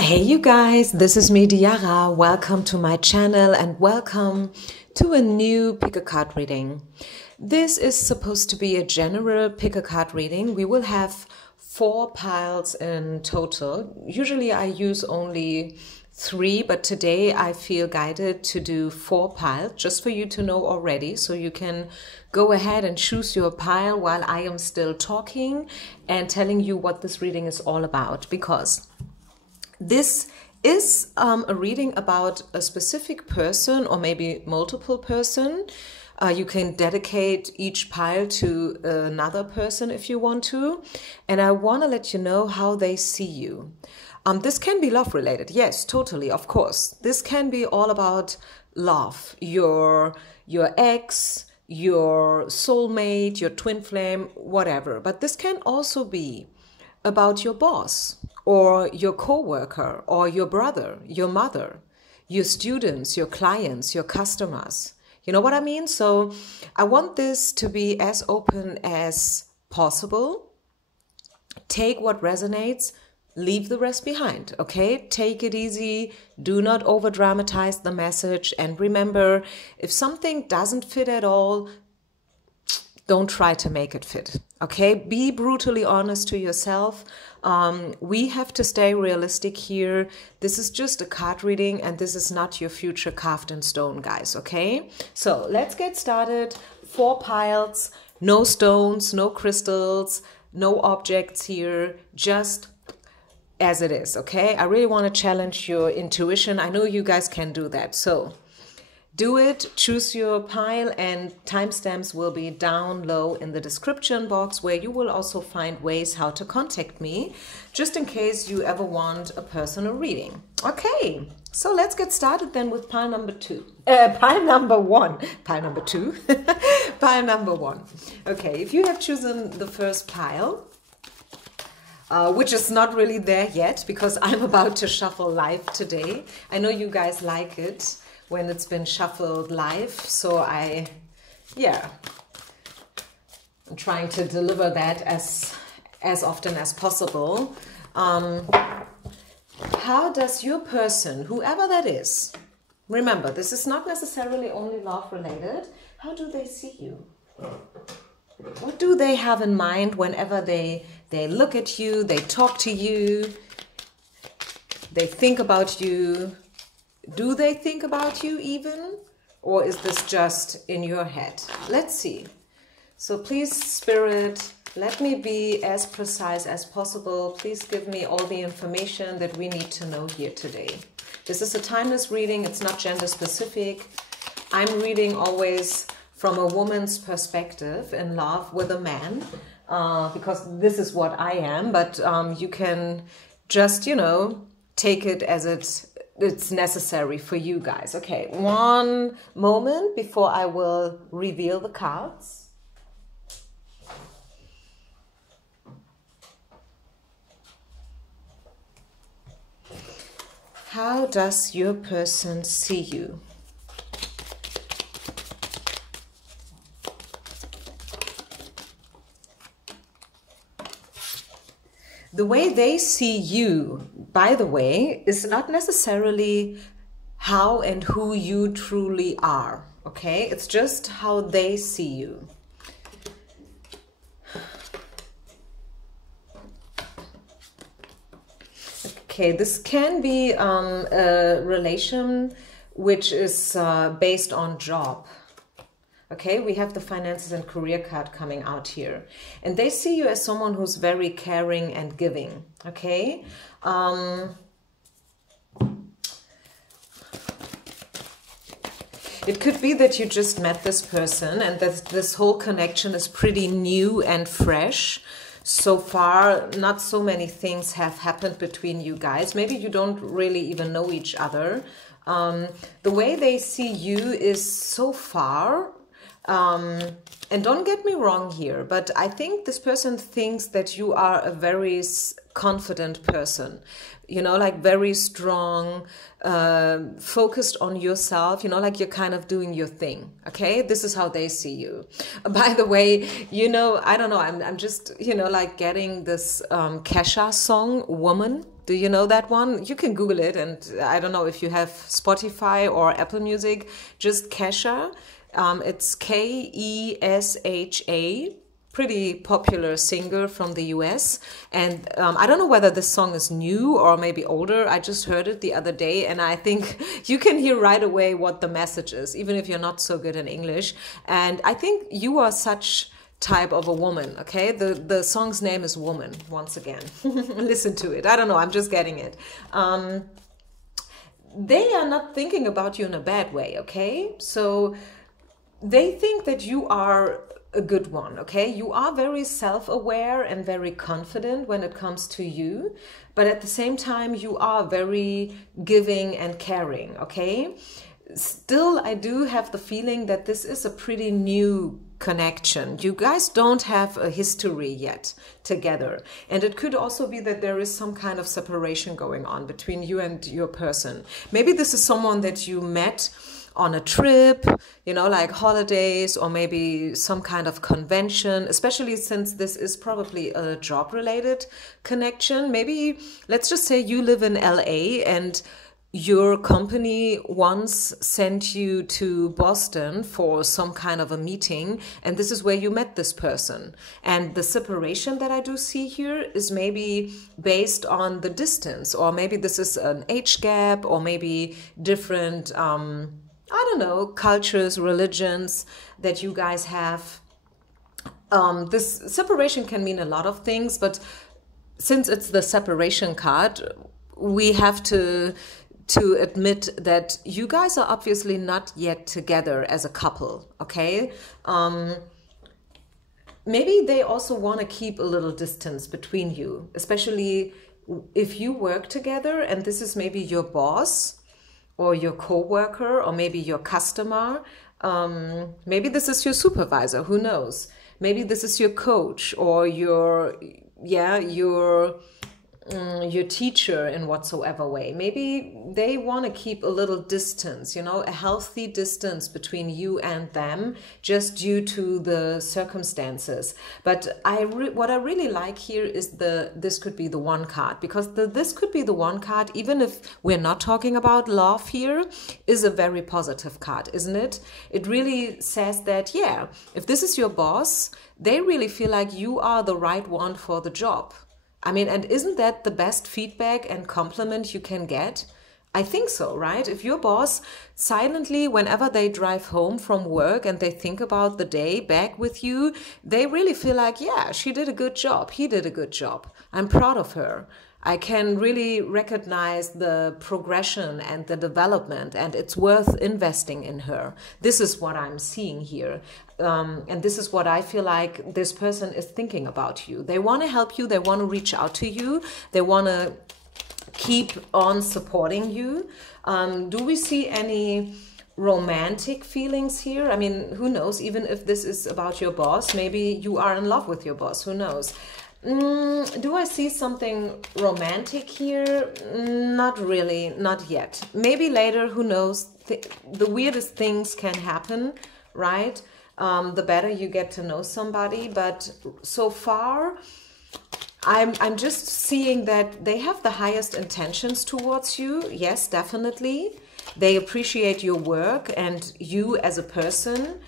Hey you guys, this is me Diara. Welcome to my channel and welcome to a new pick a card reading. This is supposed to be a general pick a card reading. We will have 4 piles in total. Usually I use only 3, but today I feel guided to do 4 piles just for you to know already, so you can go ahead and choose your pile while I am still talking and telling you what this reading is all about, because this is a reading about a specific person or maybe multiple person. You can dedicate each pile to another person if you want to. And I want to let you know how they see you. This can be love related. Yes, totally, of course. This can be all about love, your ex, your soulmate, your twin flame, whatever. But this can also be about your boss or your coworker or your brother, your mother, your students, your clients, your customers. You know what I mean? So I want this to be as open as possible. Take what resonates, leave the rest behind, okay? Take it easy. Do not over dramatize the message. And remember, if something doesn't fit at all, don't try to make it fit, okay? Be brutally honest to yourself. We have to stay realistic here. This is just a card reading and this is not your future carved in stone, guys, okay? So let's get started. 4 piles, no stones, no crystals, no objects here, just as it is, okay? I really want to challenge your intuition. I know you guys can do that, so do it, choose your pile, and timestamps will be down low in the description box, where you will also find ways how to contact me, just in case you ever want a personal reading. Okay, so let's get started then with pile number 2. Pile number 1. Pile number 2. Pile number 1. Okay, if you have chosen the first pile, which is not really there yet because I'm about to shuffle live today. I know you guys like it when it's been shuffled live, so I'm trying to deliver that as often as possible. How does your person, whoever that is, remember, this is not necessarily only love related, how do they see you? What do they have in mind whenever they look at you, they talk to you, they think about you? Do they think about you even? Or is this just in your head? Let's see. So please, Spirit, let me be as precise as possible. Please give me all the information that we need to know here today. This is a timeless reading. It's not gender specific. I'm reading always from a woman's perspective in love with a man, because this is what I am. But you can just, you know, take it as it's necessary for you guys. Okay, one moment before I will reveal the cards. How does your person see you? The way they see you, by the way, is not necessarily how and who you truly are, okay? It's just how they see you. Okay, this can be a relation which is based on job. Okay, we have the finances and career card coming out here. And they see you as someone who's very caring and giving. Okay. It could be that you just met this person and that this whole connection is pretty new and fresh. So far, not so many things have happened between you guys. Maybe you don't really even know each other. The way they see you is so far. And don't get me wrong here, but I think this person thinks that you are a very confident person, you know, like very strong, focused on yourself, you know, like you're kind of doing your thing. Okay, this is how they see you. By the way, you know, I don't know, I'm just, you know, like getting this Kesha song, Woman. Do you know that one? You can Google it, and I don't know if you have Spotify or Apple Music, just Kesha. It's Kesha. Pretty popular singer from the US. And I don't know whether this song is new or maybe older. I just heard it the other day, and I think you can hear right away what the message is, even if you're not so good in English. And I think you are such type of a woman, okay? The song's name is Woman, once again. Listen to it. I don't know, I'm just getting it. They are not thinking about you in a bad way, okay? So they think that you are a good one, okay? You are very self-aware and very confident when it comes to you, but at the same time, you are very giving and caring, okay? Still, I do have the feeling that this is a pretty new connection. You guys don't have a history yet together. And it could also be that there is some kind of separation going on between you and your person. Maybe this is someone that you met on a trip, you know, like holidays, or maybe some kind of convention, especially since this is probably a job-related connection. Maybe, let's just say you live in LA and your company once sent you to Boston for some kind of a meeting, and this is where you met this person. And the separation that I do see here is maybe based on the distance, or maybe this is an age gap, or maybe different I don't know, cultures, religions that you guys have. This separation can mean a lot of things, but since it's the separation card, we have to admit that you guys are obviously not yet together as a couple, okay? Maybe they also want to keep a little distance between you, especially if you work together and this is maybe your boss, or your coworker, or maybe your customer. Maybe this is your supervisor, who knows? Maybe this is your coach, or your teacher in whatsoever way. Maybe they want to keep a little distance, you know, a healthy distance between you and them, just due to the circumstances. But what I really like here is this could be the one card, because this could be the one card, even if we're not talking about love here, is a very positive card, isn't it? It really says that, yeah, if this is your boss, they really feel like you are the right one for the job. I mean, and isn't that the best feedback and compliment you can get? I think so, right? If your boss silently, whenever they drive home from work and they think about the day back with you, they really feel like, yeah, she did a good job. He did a good job. I'm proud of her. I can really recognize the progression and the development, and it's worth investing in her. This is what I'm seeing here. And this is what I feel like this person is thinking about you. They want to help you. They want to reach out to you. They want to keep on supporting you. Do we see any romantic feelings here? I mean, who knows? Even if this is about your boss, maybe you are in love with your boss. Who knows? Do I see something romantic here? Not really, not yet. Maybe later, who knows? The weirdest things can happen, right? The better you get to know somebody. But so far, I'm just seeing that they have the highest intentions towards you. Yes, definitely. They appreciate your work and you as a person.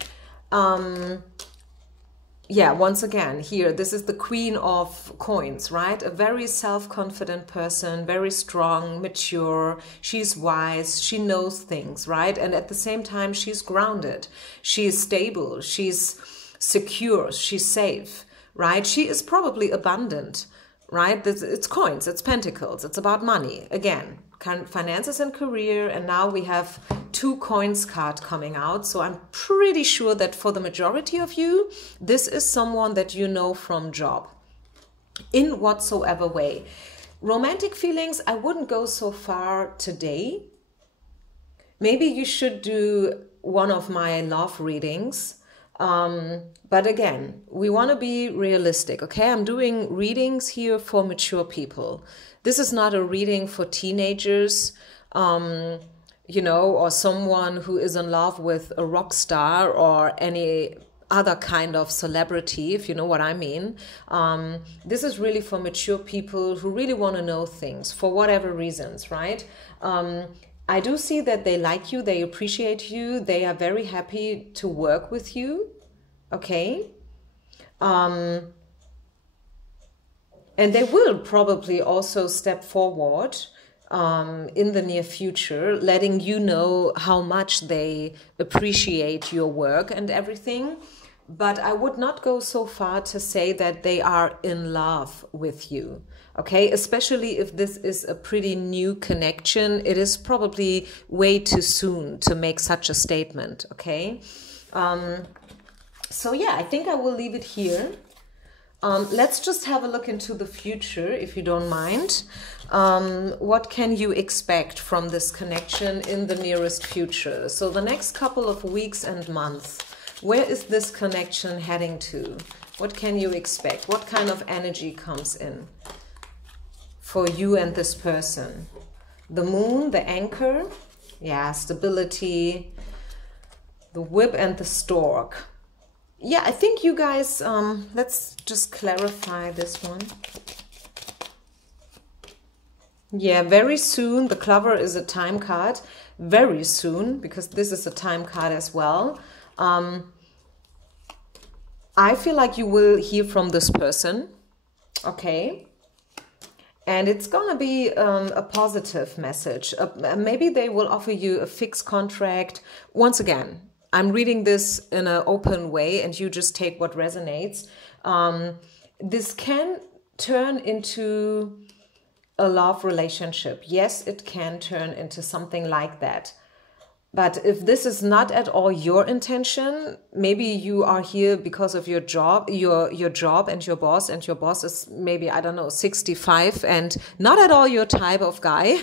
Yeah, once again, here, this is the Queen of Coins, right? A very self-confident person, very strong, mature. She's wise. She knows things, right? And at the same time, she's grounded. She's stable. She's secure. She's safe, right? She is probably abundant, right? It's coins. It's pentacles. It's about money. Again, finances and career. And now we have 2 coins card coming out. So I'm pretty sure that for the majority of you, this is someone that you know from job in whatsoever way. Romantic feelings, I wouldn't go so far today. Maybe you should do one of my love readings. But again, we want to be realistic, okay? I'm doing readings here for mature people. This is not a reading for teenagers, you know, or someone who is in love with a rock star or any other kind of celebrity, if you know what I mean. This is really for mature people who really want to know things for whatever reasons, right? I do see that they like you, they appreciate you, they are very happy to work with you, okay? And they will probably also step forward in the near future, letting you know how much they appreciate your work and everything. But I would not go so far to say that they are in love with you, okay? Especially if this is a pretty new connection, it is probably way too soon to make such a statement, okay? So yeah, I think I will leave it here. Let's just have a look into the future, if you don't mind. What can you expect from this connection in the nearest future? So the next couple of weeks and months, where is this connection heading to? What can you expect? What kind of energy comes in for you and this person? The moon, the anchor, yeah, stability, the whip and the stork. Yeah, I think you guys, let's just clarify this one. Yeah, very soon. The clover is a time card. Very soon, because this is a time card as well. I feel like you will hear from this person, okay? And it's gonna be a positive message. Maybe they will offer you a fixed contract. Once again, I'm reading this in an open way and you just take what resonates. This can turn into a love relationship. Yes, it can turn into something like that. But if this is not at all your intention, maybe you are here because of your job, your job and your boss is maybe, I don't know, 65 and not at all your type of guy.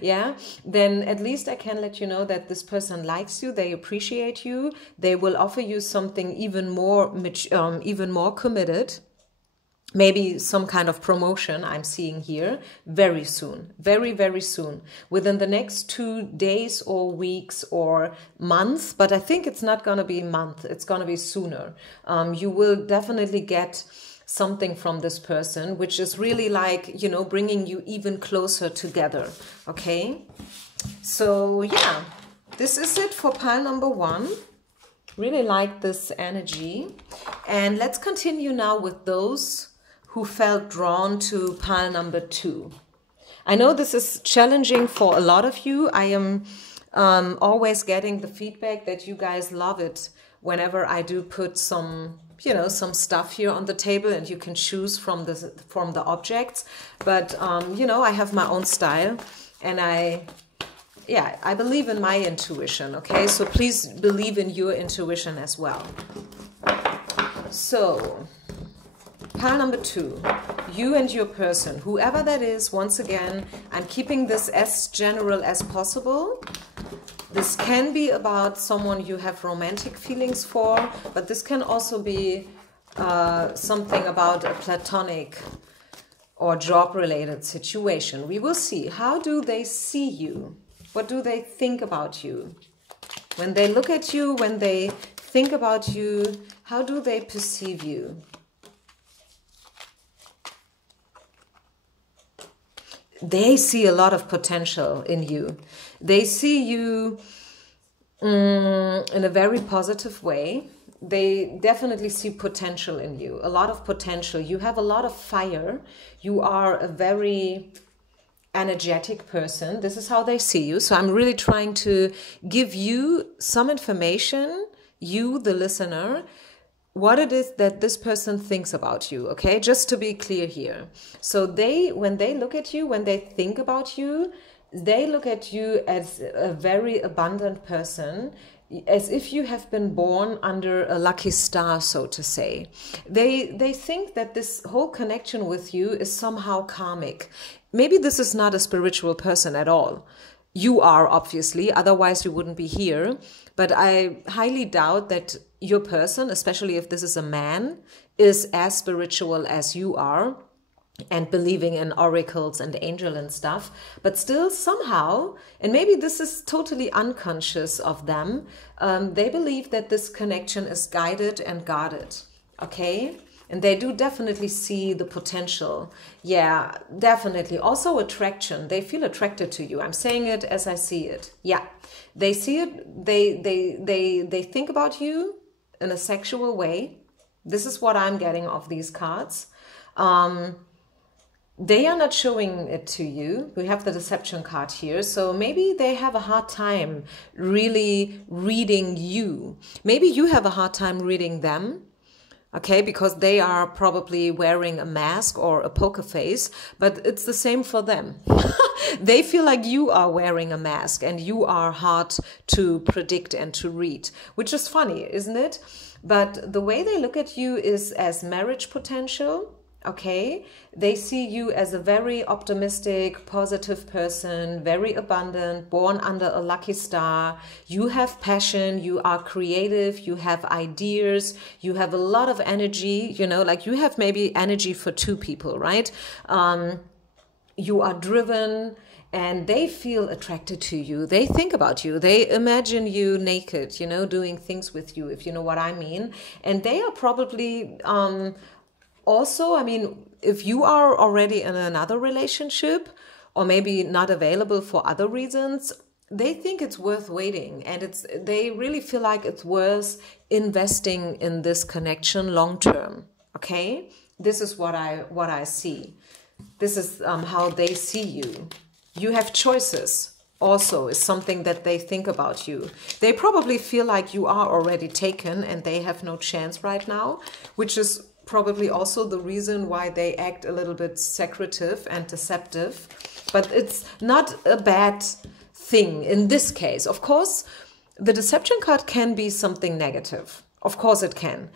Yeah, then at least I can let you know that this person likes you, they appreciate you, they will offer you something even more committed. Maybe some kind of promotion I'm seeing here very soon, very, very soon, within the next 2 days or weeks or months. But I think it's not going to be a month. It's going to be sooner. You will definitely get something from this person, which is really like, you know, bringing you even closer together. Okay. So yeah, this is it for pile number 1. Really like this energy. And let's continue now with those who felt drawn to pile number 2. I know this is challenging for a lot of you. I am always getting the feedback that you guys love it whenever I do put some, you know, some stuff here on the table and you can choose from the objects. But, you know, I have my own style and I believe in my intuition, okay? So please believe in your intuition as well. So pile number 2, you and your person, whoever that is. Once again, I'm keeping this as general as possible. This can be about someone you have romantic feelings for, but this can also be something about a platonic or job-related situation. We will see. How do they see you? What do they think about you? When they look at you, when they think about you, how do they perceive you? They see a lot of potential in you. They see you in a very positive way. They definitely see potential in you, a lot of potential. You have a lot of fire. You are a very energetic person. This is how they see you. So I'm really trying to give you some information, you, the listener, what it is that this person thinks about you, okay? Just to be clear here. So when they look at you, when they think about you, they look at you as a very abundant person, as if you have been born under a lucky star, so to say. They think that this whole connection with you is somehow karmic. Maybe this is not a spiritual person at all. You are, obviously, otherwise you wouldn't be here. But I highly doubt that your person, especially if this is a man, is as spiritual as you are. and believing in oracles and angel and stuff, but still somehow, and maybe this is totally unconscious of them, they believe that this connection is guided and guarded, okay? And they do definitely see the potential. Yeah, definitely. Also attraction. They feel attracted to you. I'm saying it as I see it. Yeah, they see it. They think about you in a sexual way. This is what I'm getting of these cards. They are not showing it to you. We have the deception card here. So maybe they have a hard time really reading you. Maybe you have a hard time reading them. Okay, because they are probably wearing a mask or a poker face, but it's the same for them. They feel like you are wearing a mask and you are hard to predict and to read, which is funny, isn't it? But the way they look at you is as marriage potential. Okay, they see you as a very optimistic, positive person, very abundant, born under a lucky star. You have passion, you are creative, you have ideas, you have a lot of energy, you know, like you have maybe energy for two people, right? You are driven, and they feel attracted to you. They think about you. They imagine you naked, you know, doing things with you, if you know what I mean. And they are probably... also, I mean, if you are already in another relationship or maybe not available for other reasons, they think it's worth waiting, and they really feel like it's worth investing in this connection long term. Okay, this is what I see. This is how they see you. You have choices. Also is something that they think about you. They probably feel like you are already taken and they have no chance right now, which is probably also the reason why they act a little bit secretive and deceptive. But it's not a bad thing in this case. Of course, the deception card can be something negative. Of course it can.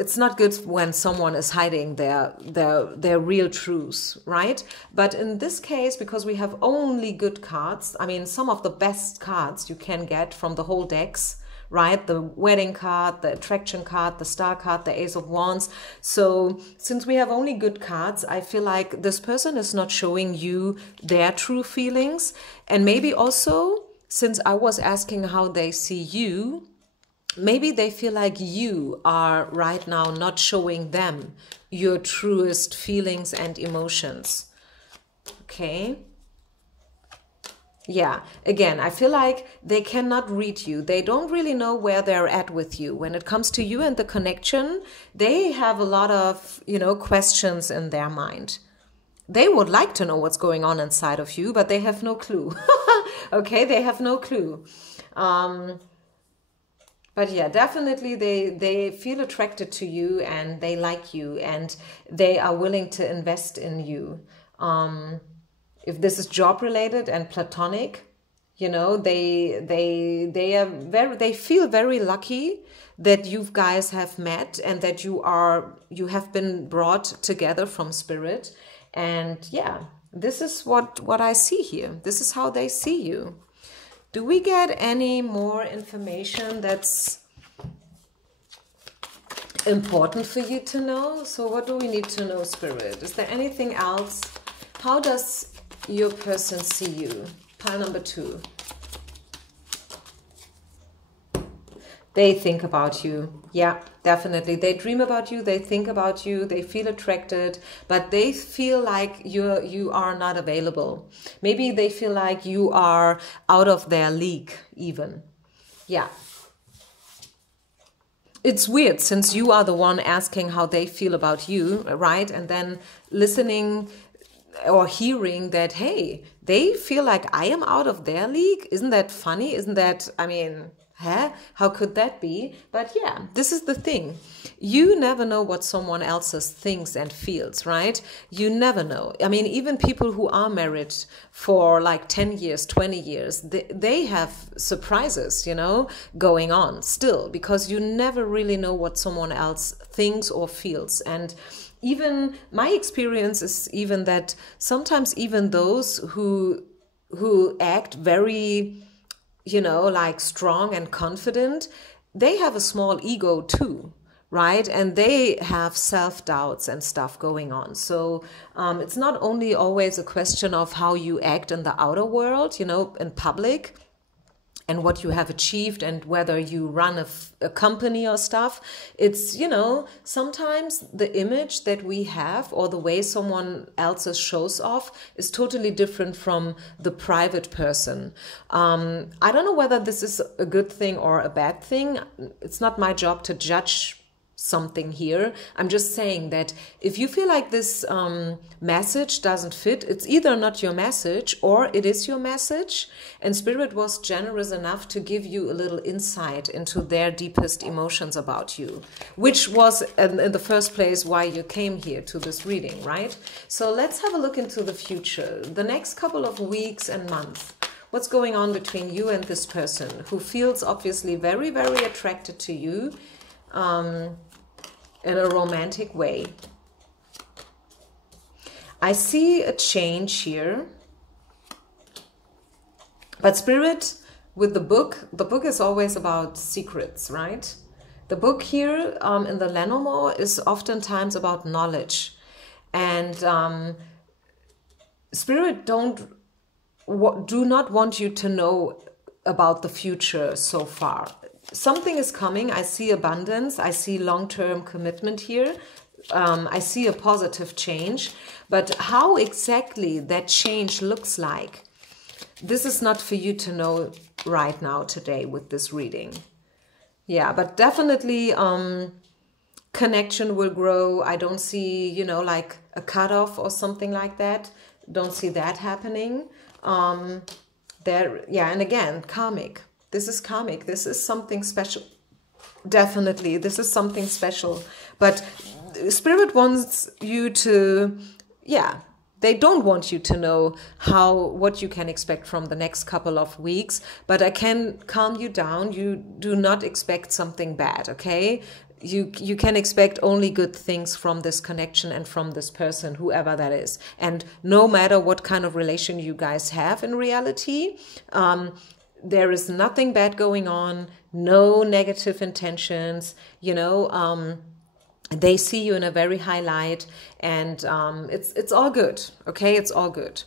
It's not good when someone is hiding their real truths, right? But in this case, because we have only good cards, I mean, some of the best cards you can get from the whole decks, right? The wedding card, the attraction card, the star card, the ace of wands. So since we have only good cards, I feel like this person is not showing you their true feelings. And maybe also, since I was asking how they see you, maybe they feel like you are right now not showing them your truest feelings and emotions. Okay. Yeah, again, I feel like they cannot read you. They don't really know where they're at with you. When it comes to you and the connection, they have a lot of, you know, questions in their mind. They would like to know what's going on inside of you, but they have no clue. Okay, they have no clue. But yeah, definitely they feel attracted to you and they like you and they are willing to invest in you. If this is job related and platonic, you know, they feel very lucky that you guys have met and that you have been brought together from spirit. And yeah, this is what I see here. This is how they see you. Do we get any more information that's important for you to know? So what do we need to know, Spirit? Is there anything else? How does your person see you? Pile number 2. They think about you. Yeah, definitely. They dream about you. They think about you. They feel attracted, but they feel like you are not available. Maybe they feel like you are out of their league even. Yeah. It's weird since you are the one asking how they feel about you, right? And then listening or hearing that, hey, they feel like I am out of their league. Isn't that funny? Isn't that, I mean, how could that be? But yeah, this is the thing. You never know what someone else thinks and feels, right? You never know. I mean, even people who are married for like 10 years, 20 years, they have surprises, you know, going on still, because you never really know what someone else thinks or feels. And even my experience is even that sometimes even those who act very, you know, like strong and confident, they have a small ego too, right? And they have self-doubts and stuff going on. So it's not only always a question of how you act in the outer world, you know, in public, and what you have achieved and whether you run a company or stuff. It's, you know, sometimes the image that we have or the way someone else's shows off is totally different from the private person. I don't know whether this is a good thing or a bad thing. It's not my job to judge something here. I'm just saying that if you feel like this message doesn't fit, it's either not your message or it is your message, and Spirit was generous enough to give you a little insight into their deepest emotions about you, which was in the first place why you came here to this reading, right? So let's have a look into the future, the next couple of weeks and months. What's going on between you and this person who feels obviously very, very attracted to you in a romantic way. I see a change here. But Spirit, with the book is always about secrets, right? The book here in the Lenormand is oftentimes about knowledge. And Spirit do not want you to know about the future so far. Something is coming. I see abundance. I see long-term commitment here. I see a positive change. But how exactly that change looks like, this is not for you to know right now today with this reading. Yeah, but definitely connection will grow. I don't see, you know, like a cutoff or something like that. Don't see that happening. Yeah, and again, karmic. This is karmic. This is something special. Definitely, this is something special. But Spirit wants you to, yeah, they don't want you to know what you can expect from the next couple of weeks. But I can calm you down. You do not expect something bad, okay? You can expect only good things from this connection and from this person, whoever that is. And no matter what kind of relation you guys have in reality, there is nothing bad going on, no negative intentions, you know, they see you in a very high light, and it's all good, okay? It's all good.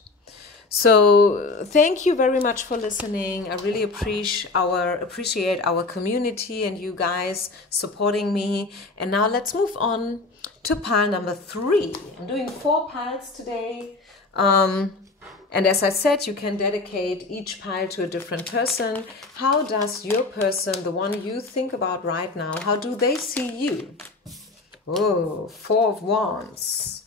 So thank you very much for listening. I really appreciate our community and you guys supporting me. And now let's move on to pile number 3. I'm doing 4 piles today. And as I said, you can dedicate each pile to a different person. How does your person, the one you think about right now, how do they see you? Oh, 4 of Wands.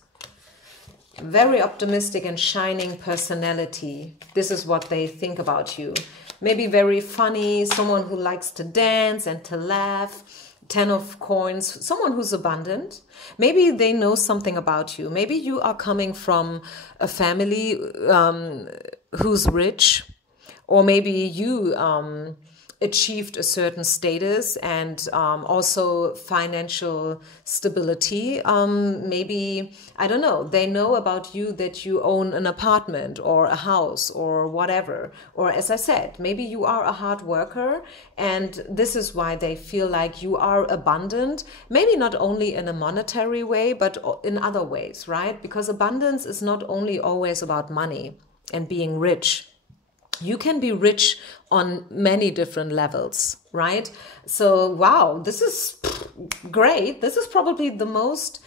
Very optimistic and shining personality. This is what they think about you. Maybe very funny, someone who likes to dance and to laugh. 10 of Coins, someone who's abundant. Maybe they know something about you. Maybe you are coming from a family who's rich, or maybe you achieved a certain status and also financial stability. Maybe, I don't know, they know about you that you own an apartment or a house or whatever. Or as I said, maybe you are a hard worker and this is why they feel like you are abundant. Maybe not only in a monetary way, but in other ways, right? Because abundance is not only always about money and being rich. You can be rich on many different levels, right? So, wow, this is great. This is probably the most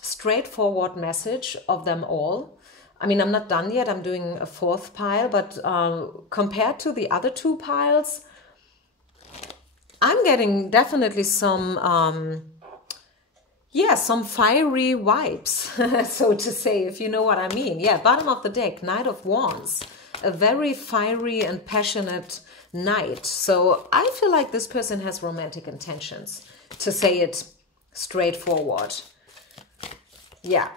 straightforward message of them all. I mean, I'm not done yet. I'm doing a 4th pile, but compared to the other 2 piles, I'm getting definitely some fiery vibes, so to say, if you know what I mean. Yeah, bottom of the deck, Knight of Wands. A very fiery and passionate knight. So I feel like this person has romantic intentions, to say it straightforward. Yeah.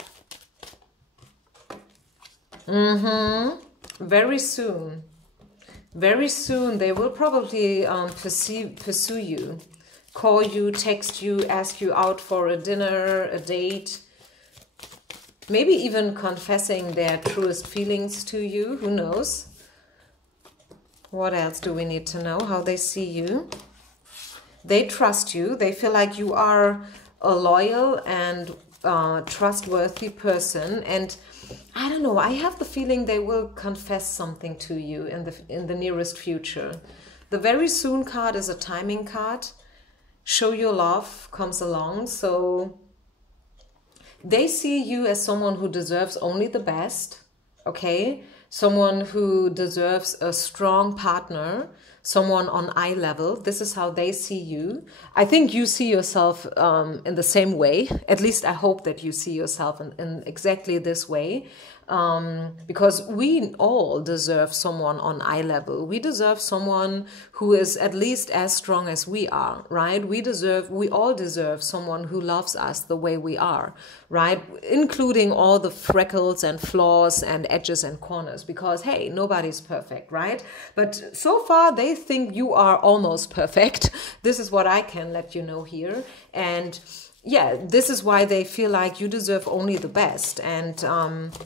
Very soon. Very soon they will probably pursue you. Call you, text you, ask you out for a dinner, a date. Maybe even confessing their truest feelings to you. Who knows? What else do we need to know? How they see you. They trust you. They feel like you are a loyal and trustworthy person. And I don't know, I have the feeling they will confess something to you in the nearest future. The very soon card is a timing card. Show your love comes along. So they see you as someone who deserves only the best, okay? Someone who deserves a strong partner, someone on eye level. This is how they see you. I think you see yourself in the same way. At least I hope that you see yourself in exactly this way. Because we all deserve someone on eye level. We deserve someone who is at least as strong as we are, right? We all deserve someone who loves us the way we are, right? Including all the freckles and flaws and edges and corners, because hey, nobody's perfect, right? But so far they think you are almost perfect. This is what I can let you know here. And yeah, this is why they feel like you deserve only the best. And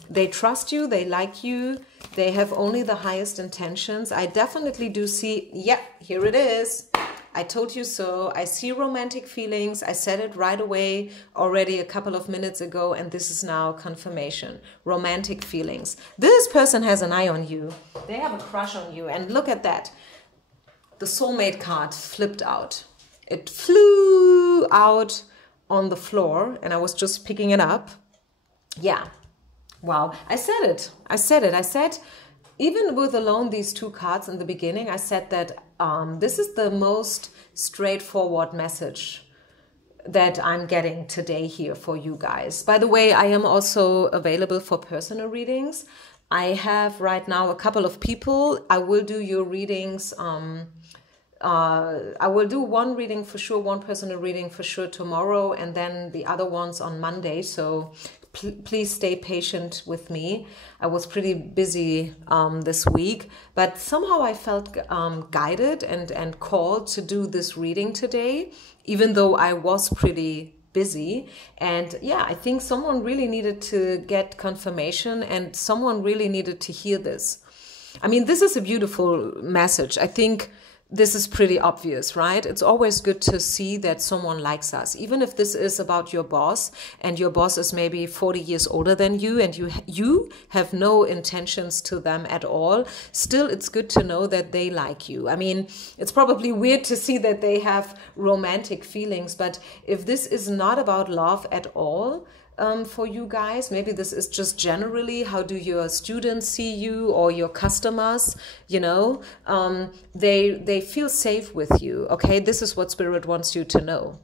they trust you, they like you, they have only the highest intentions. I definitely do see, yeah, here it is. I told you so. I see romantic feelings. I said it right away already a couple of minutes ago, and this is now confirmation. Romantic feelings. This person has an eye on you. They have a crush on you. And look at that. The soulmate card flipped out. It flew out on the floor, and I was just picking it up. Yeah. Wow. I said, even with alone these two cards in the beginning, I said that this is the most straightforward message that I'm getting today here for you guys. By the way, I am also available for personal readings. I have right now a couple of people. I will do your readings. I will do one reading for sure, one personal reading for sure tomorrow, and then the other ones on Monday. So please stay patient with me. I was pretty busy this week, but somehow I felt guided and called to do this reading today, even though I was pretty busy. And yeah, I think someone really needed to get confirmation, and someone really needed to hear this. I mean, this is a beautiful message. I think this is pretty obvious, right? It's always good to see that someone likes us, even if this is about your boss, and your boss is maybe 40 years older than you, and you have no intentions to them at all. Still, it's good to know that they like you. I mean, it's probably weird to see that they have romantic feelings, but if this is not about love at all, for you guys, maybe this is just generally how do your students see you, or your customers, you know, they feel safe with you. Okay, this is what Spirit wants you to know,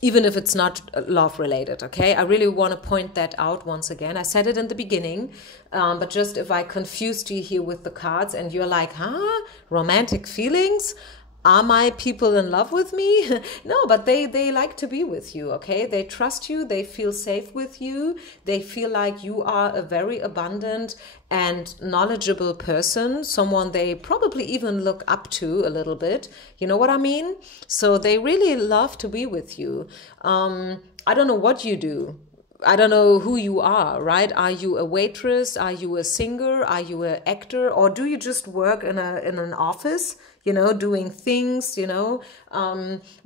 even if it's not love related. Okay, I really want to point that out once again. I said it in the beginning, but just if I confused you here with the cards and you're like, huh, romantic feelings, are my people in love with me? No, but they like to be with you, okay? They trust you, they feel safe with you, they feel like you are a very abundant and knowledgeable person, someone they probably even look up to a little bit, you know what I mean? So they really love to be with you. I don't know what you do. I don't know who you are, right? Are you a waitress? Are you a singer? Are you an actor? Or do you just work in an office, you know, doing things, you know?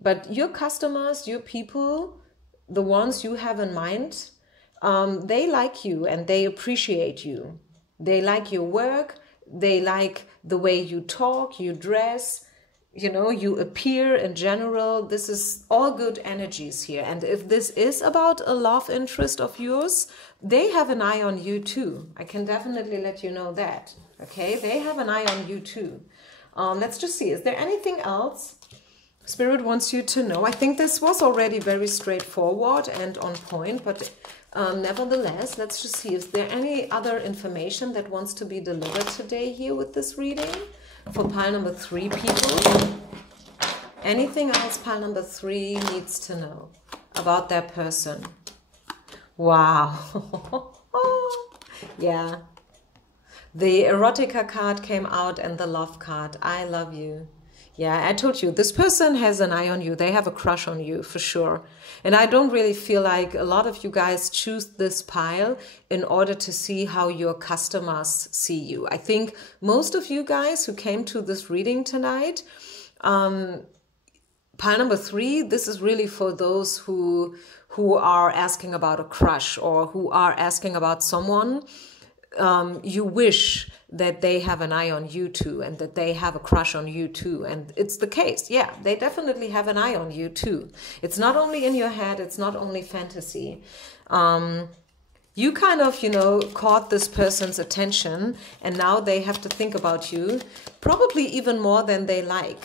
But your customers, your people, the ones you have in mind, they like you and they appreciate you. They like your work. They like the way you talk, you dress, you know, you appear in general. This is all good energies here. And if this is about a love interest of yours, they have an eye on you too. I can definitely let you know that. Okay, they have an eye on you too. Let's just see, is there anything else Spirit wants you to know? I think this was already very straightforward and on point, but nevertheless, let's just see, is there any other information that wants to be delivered today here with this reading? For pile number 3 people, anything else pile number 3 needs to know about that person? Wow. Yeah. The erotica card came out and the love card. I love you. Yeah, I told you, this person has an eye on you. They have a crush on you for sure. And I don't really feel like a lot of you guys choose this pile in order to see how your customers see you. I think most of you guys who came to this reading tonight Pile number 3, this is really for those who are asking about a crush, or who are asking about someone you wish that they have an eye on you too, and that they have a crush on you too. And it's the case. Yeah, they definitely have an eye on you too. It's not only in your head, it's not only fantasy. You kind of, caught this person's attention, and now they have to think about you, probably even more than they like.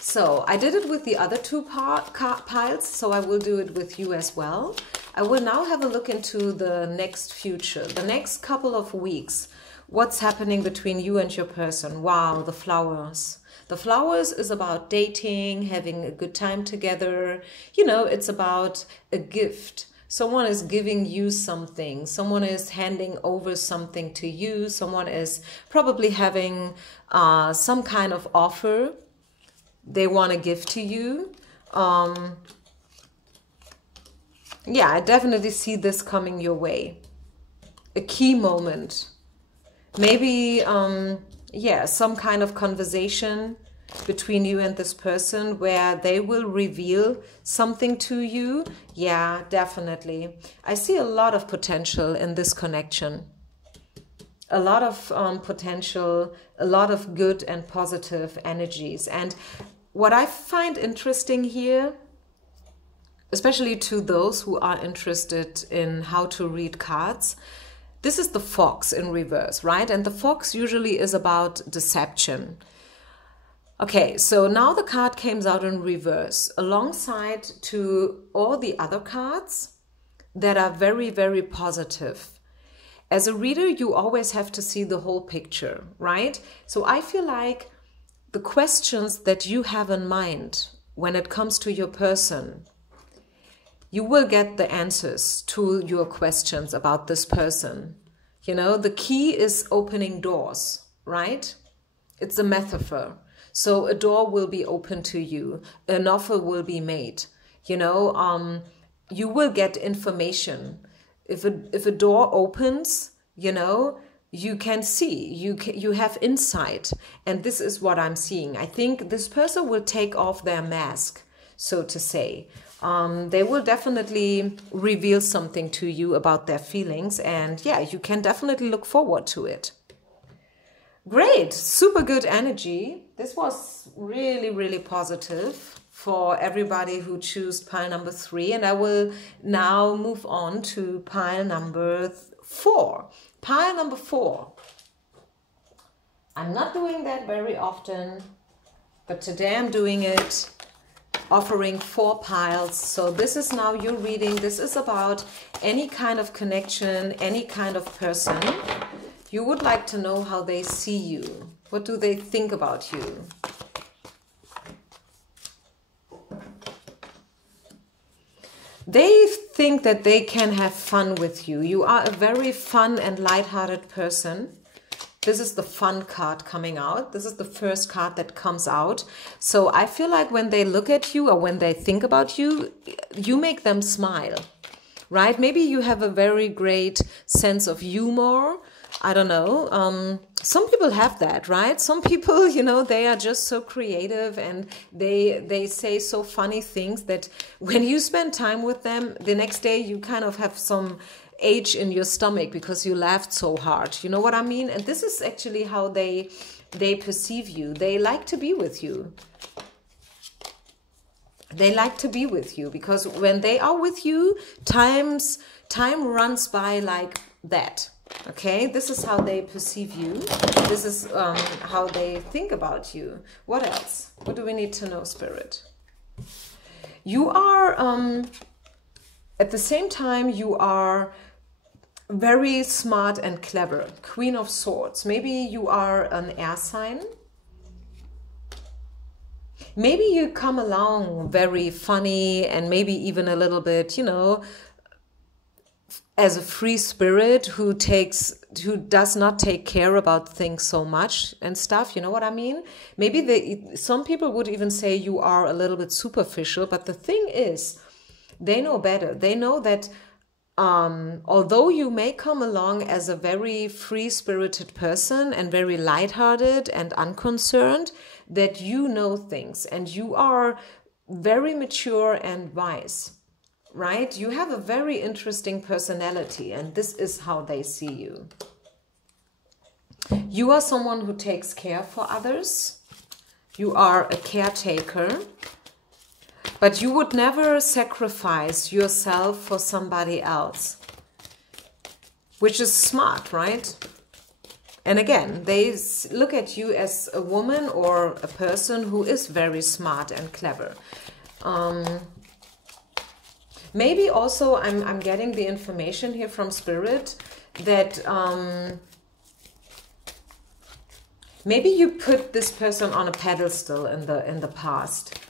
So I did it with the other 2 piles, so I will do it with you as well. I will now have a look into the next future, the next couple of weeks. What's happening between you and your person? Wow, the flowers. The flowers is about dating, having a good time together. It's about a gift. Someone is giving you something. Someone is handing over something to you. Someone is probably having some kind of offer they want to give to you. Yeah, I definitely see this coming your way. A key moment. Maybe, yeah, some kind of conversation between you and this person where they will reveal something to you. Yeah, definitely. I see a lot of potential in this connection. A lot of potential, a lot of good and positive energies. And what I find interesting here, especially to those who are interested in how to read cards, this is the fox in reverse, right? And the fox usually is about deception. Okay, so now the card comes out in reverse alongside to all the other cards that are very, very positive. As a reader, you always have to see the whole picture, right? So I feel like the questions that you have in mind when it comes to your person, you will get the answers to your questions about this person. The key is opening doors, right? It's a metaphor. So a door will be open to you. An offer will be made. You will get information. If a door opens, you can see, you have insight. And this is what I'm seeing. I think this person will take off their mask, so to say. They will definitely reveal something to you about their feelings. And yeah, you can definitely look forward to it. Great, super good energy. This was really, really positive for everybody who chose pile number 3. And I will now move on to pile number 4. Pile number 4. I'm not doing that very often, but today I'm doing it, offering 4 piles. So this is now your reading. This is about any kind of connection, any kind of person. You would like to know how they see you. What do they think about you? They think that they can have fun with you. You are a very fun and lighthearted person. This is the fun card coming out. This is the first card that comes out. So I feel like when they look at you or when they think about you, you make them smile, right? Maybe you have a very great sense of humor. I don't know. Some people have that, right? Some people, they are just so creative and they say so funny things that when you spend time with them, the next day you kind of have some ache in your stomach because you laughed so hard. You know what I mean? And this is actually how they perceive you. They like to be with you. They like to be with you because when they are with you, time runs by like that. Okay, this is how they perceive you. This is how they think about you. What else? What do we need to know, Spirit? You are, at the same time, you are very smart and clever. Queen of Swords. Maybe you are an air sign. Maybe you come along very funny and maybe even a little bit, as a free spirit who does not take care about things so much and stuff, you know what I mean? Maybe some people would even say you are a little bit superficial, but the thing is, they know better. They know that although you may come along as a very free-spirited person and very lighthearted and unconcerned, that you know things and you are very mature and wise, right? You have a very interesting personality, and this is how they see you. You are someone who takes care for others. You are a caretaker. But you would never sacrifice yourself for somebody else, which is smart, right? And again, they look at you as a woman or a person who is very smart and clever. Maybe also I'm getting the information here from Spirit that maybe you put this person on a pedestal in the past.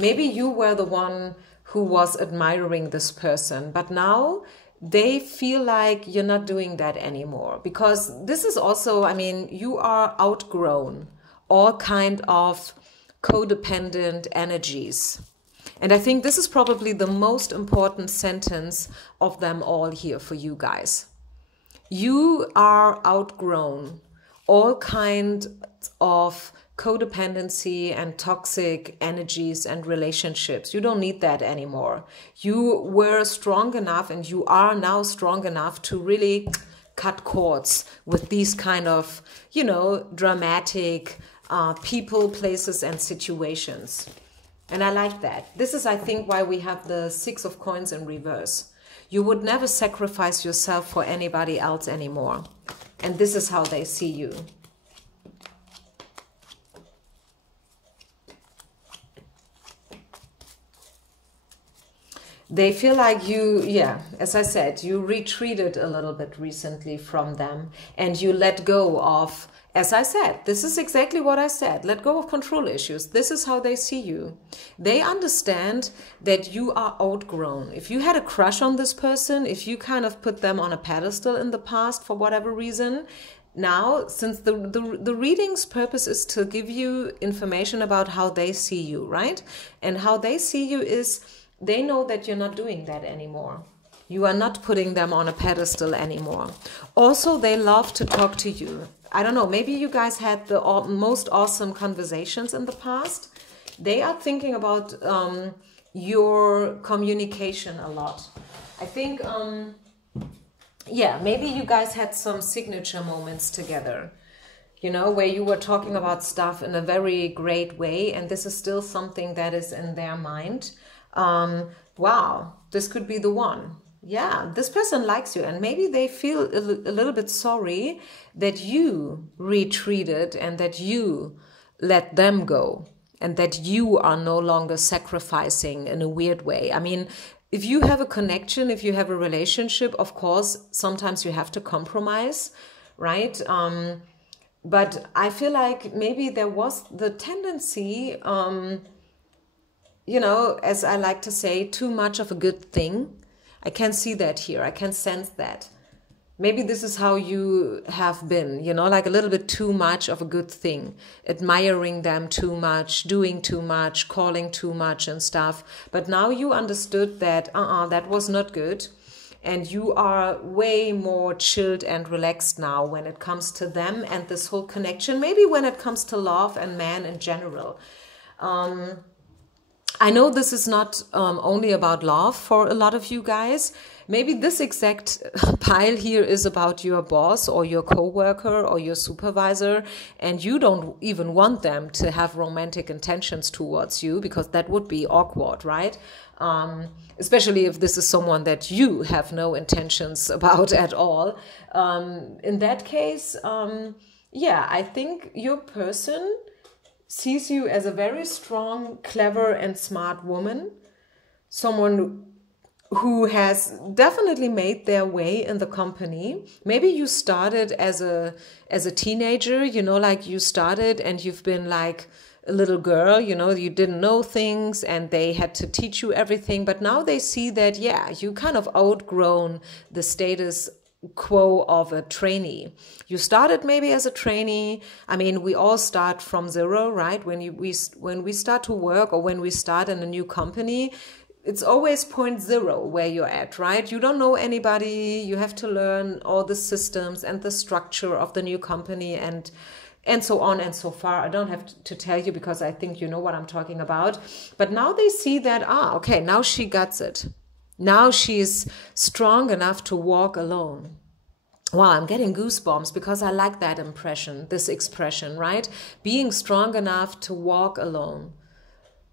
Maybe you were the one who was admiring this person, but now they feel like you're not doing that anymore. Because this is also, I mean, you are outgrown all kind of codependent energies. And I think this is probably the most important sentence of them all here for you guys. You are outgrown all kinds of codependency and toxic energies and relationships. You don't need that anymore. You were strong enough, and you are now strong enough to really cut cords with these kind of, you know, dramatic people, places, and situations. And I like that. This is, I think, why we have the Six of Coins in reverse. You would never sacrifice yourself for anybody else anymore. And this is how they see you. They feel like you, yeah, as I said, you retreated a little bit recently from them, and you let go of, as I said, this is exactly what I said, let go of control issues. This is how they see you. They understand that you are outgrown. If you had a crush on this person, if you kind of put them on a pedestal in the past for whatever reason, now, since the reading's purpose is to give you information about how they see you, right? And how they see you is, they know that you're not doing that anymore. You are not putting them on a pedestal anymore. Also, they love to talk to you. I don't know, maybe you guys had the most awesome conversations in the past. They are thinking about your communication a lot. I think, yeah, maybe you guys had some signature moments together, you know, where you were talking about stuff in a very great way, and this is still something that is in their mind. Wow, this could be the one. Yeah, this person likes you, and maybe they feel a little bit sorry that you retreated and that you let them go and that you are no longer sacrificing in a weird way. I mean, if you have a connection, if you have a relationship, of course, sometimes you have to compromise, right? But I feel like maybe there was the tendency, you know, as I like to say, too much of a good thing. I can see that here. I can sense that. Maybe this is how you have been, you know, like a little bit too much of a good thing, admiring them too much, doing too much, calling too much and stuff. But now you understood that, that was not good. And you are way more chilled and relaxed now when it comes to them and this whole connection. Maybe when it comes to love and man in general. I know this is not only about love for a lot of you guys. Maybe this exact pile here is about your boss or your coworker or your supervisor, and you don't even want them to have romantic intentions towards you, because that would be awkward, right? Especially if this is someone that you have no intentions about at all. In that case, yeah, I think your person sees you as a very strong, clever, and smart woman. Someone who has definitely made their way in the company. Maybe you started as a teenager, you know, like you started and you've been like a little girl, you know, you didn't know things and they had to teach you everything. But now they see that, yeah, you kind of outgrown the status quo of a trainee. You started maybe as a trainee. I mean, we all start from zero, right? When we start to work or when we start in a new company, it's always 0 where you're at, right? You don't know anybody. You have to learn all the systems and the structure of the new company and so on and so far. I don't have to tell you because I think you know what I'm talking about. But now they see that, okay, now she gets it. Now she's strong enough to walk alone. Wow, I'm getting goosebumps because I like that impression, this expression, right? Being strong enough to walk alone.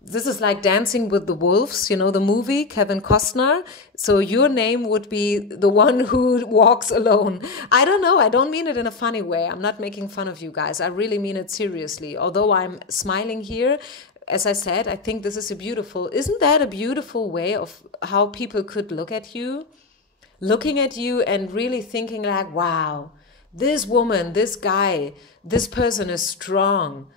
This is like Dancing with the Wolves, you know, the movie, Kevin Costner. So your name would be the one who walks alone. I don't know. I don't mean it in a funny way. I'm not making fun of you guys. I really mean it seriously. Although I'm smiling here, as I said, I think this is isn't that a beautiful way of how people could look at you? Looking at you and really thinking like, wow, this woman, this guy, this person is strong.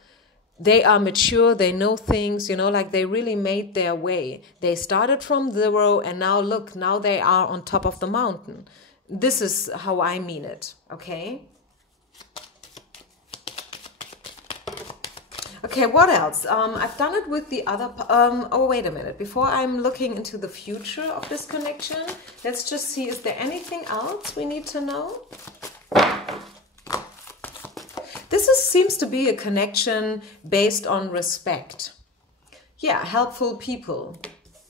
They are mature, they know things, you know, like they really made their way. They started from 0 and now look, now they are on top of the mountain. This is how I mean it, okay? Okay, what else? I've done it with the other, oh, wait a minute. Before I'm looking into the future of this connection, let's just see, is there anything else we need to know? This seems to be a connection based on respect. Yeah, helpful people.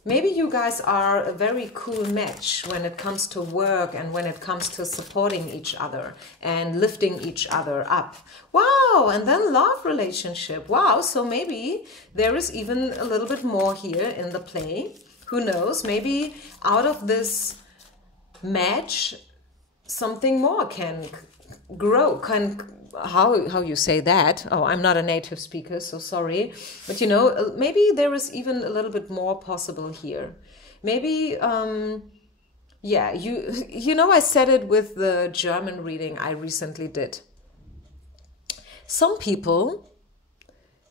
Maybe you guys are a very cool match when it comes to work and when it comes to supporting each other and lifting each other up. Wow, and then love relationship. Wow, so maybe there is even a little bit more here in the play. Who knows? Maybe out of this match, something more can grow, how you say that? Oh, I'm not a native speaker, so sorry. But you know, maybe there is even a little bit more possible here. Maybe, yeah, you know, I said it with the German reading I recently did. Some people,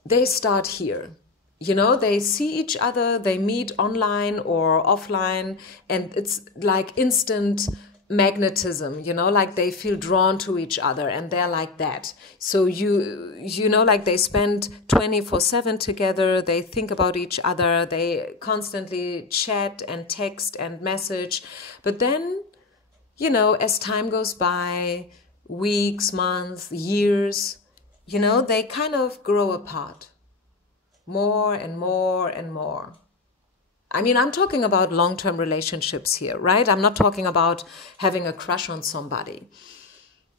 they start here. You know, they see each other, they meet online or offline, and it's like instant magnetism, you know, like they feel drawn to each other and they're like that. So you know, like they spend 24/7 together, they think about each other, they constantly chat and text and message. But then, you know, as time goes by, weeks, months, years, you know, they kind of grow apart more and more and more. I mean, I'm talking about long-term relationships here, right? I'm not talking about having a crush on somebody.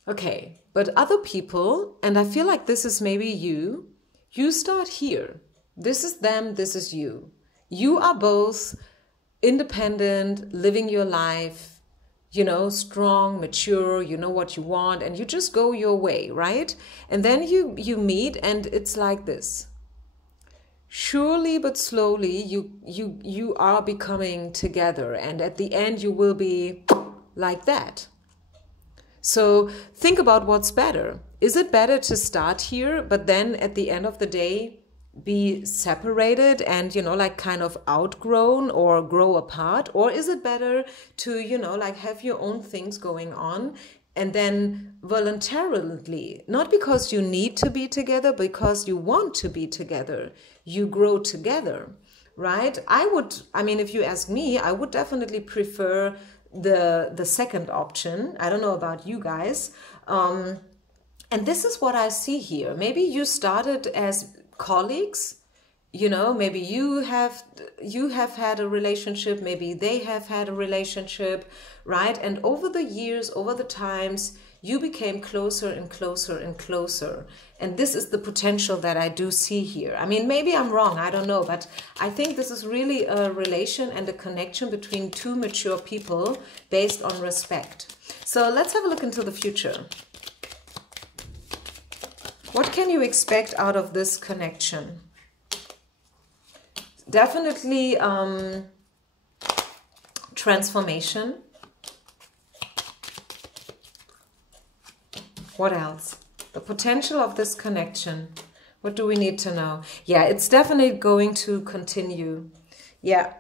Okay, but other people, and I feel like this is maybe you start here. This is them, this is you. You are both independent, living your life, you know, strong, mature, you know what you want, and you just go your way, right? And then you meet and it's like this. Surely but slowly you are becoming together, and at the end you will be like that. So think about what's better. Is it better to start here but then at the end of the day be separated and, you know, like kind of outgrown or grow apart? Or is it better to, you know, like have your own things going on and then voluntarily, not because you need to be together, because you want to be together, you grow together, right? I mean, if you ask me, I would definitely prefer the second option. I don't know about you guys. And this is what I see here. Maybe you started as colleagues, you know, maybe you have had a relationship, maybe they have had a relationship, right? And over the years, over the times, you became closer and closer and closer. And this is the potential that I do see here. I mean, maybe I'm wrong, I don't know, but I think this is really a relation and a connection between two mature people based on respect. So let's have a look into the future. What can you expect out of this connection? Definitely transformation. What else? The potential of this connection. What do we need to know? Yeah, it's definitely going to continue. Yeah.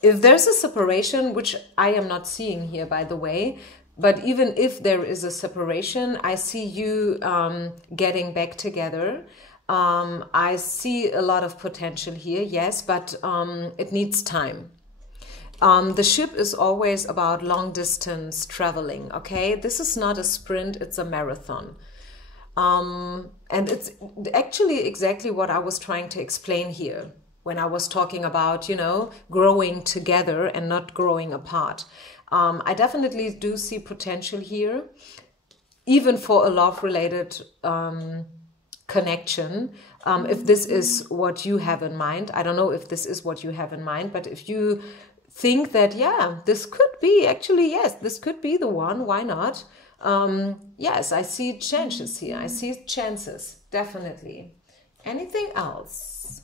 If there's a separation, which I am not seeing here, by the way, but even if there is a separation, I see you getting back together. I see a lot of potential here, yes, but it needs time. The ship is always about long distance traveling, okay? This is not a sprint, it's a marathon. And it's actually exactly what I was trying to explain here when I was talking about, you know, growing together and not growing apart. I definitely do see potential here, even for a love-related connection. If this is what you have in mind, I don't know if this is what you have in mind, but if you think that, yeah, this could be, actually, yes, this could be the one, why not? Yes, I see chances here. I see chances, definitely. Anything else?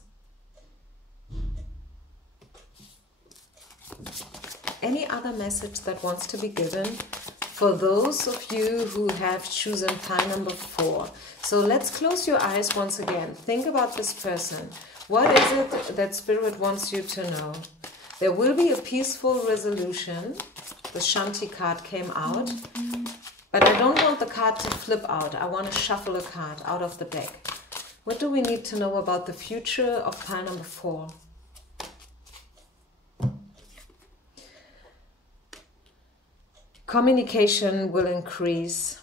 Any other message that wants to be given for those of you who have chosen pile number 4? So let's close your eyes once again. Think about this person. What is it that Spirit wants you to know? There will be a peaceful resolution. The Shanti card came out. But I don't want the card to flip out. I want to shuffle a card out of the deck. What do we need to know about the future of pile number 4? Communication will increase.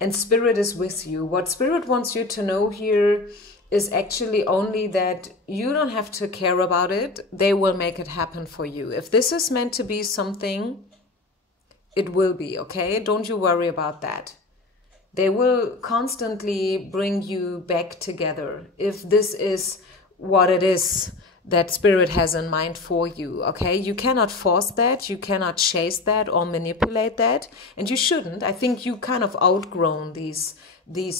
And Spirit is with you. What Spirit wants you to know here is actually only that you don't have to care about it. They will make it happen for you. If this is meant to be something, it will be, okay? Don't you worry about that. They will constantly bring you back together if this is what it is that Spirit has in mind for you, okay? You cannot force that, you cannot chase that or manipulate that, and you shouldn't. I think you kind of outgrown these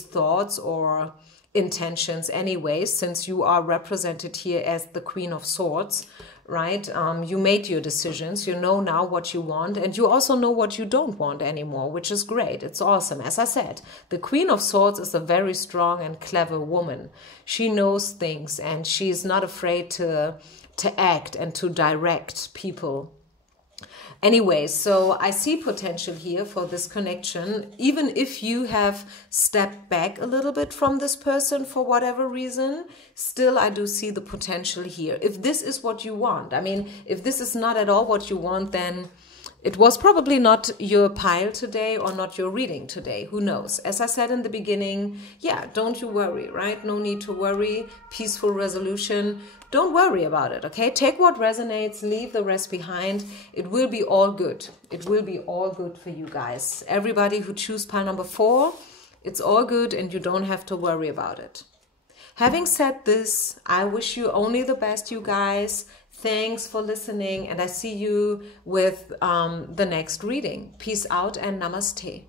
thoughts or intentions anyway, since you are represented here as the Queen of Swords, right? You made your decisions, you know now what you want, and you also know what you don't want anymore, which is great. It's awesome. As I said, the Queen of Swords is a very strong and clever woman. She knows things and she's not afraid to act and to direct people. Anyway, so I see potential here for this connection, even if you have stepped back a little bit from this person for whatever reason, still I do see the potential here. If this is what you want, I mean, if this is not at all what you want, then it was probably not your pile today or not your reading today. Who knows? As I said in the beginning, yeah, don't you worry, right? No need to worry. Peaceful resolution. Don't worry about it, okay? Take what resonates, leave the rest behind. It will be all good. It will be all good for you guys. Everybody who choose pile number 4, it's all good and you don't have to worry about it. Having said this, I wish you only the best, you guys. Thanks for listening, and I see you with the next reading. Peace out and namaste.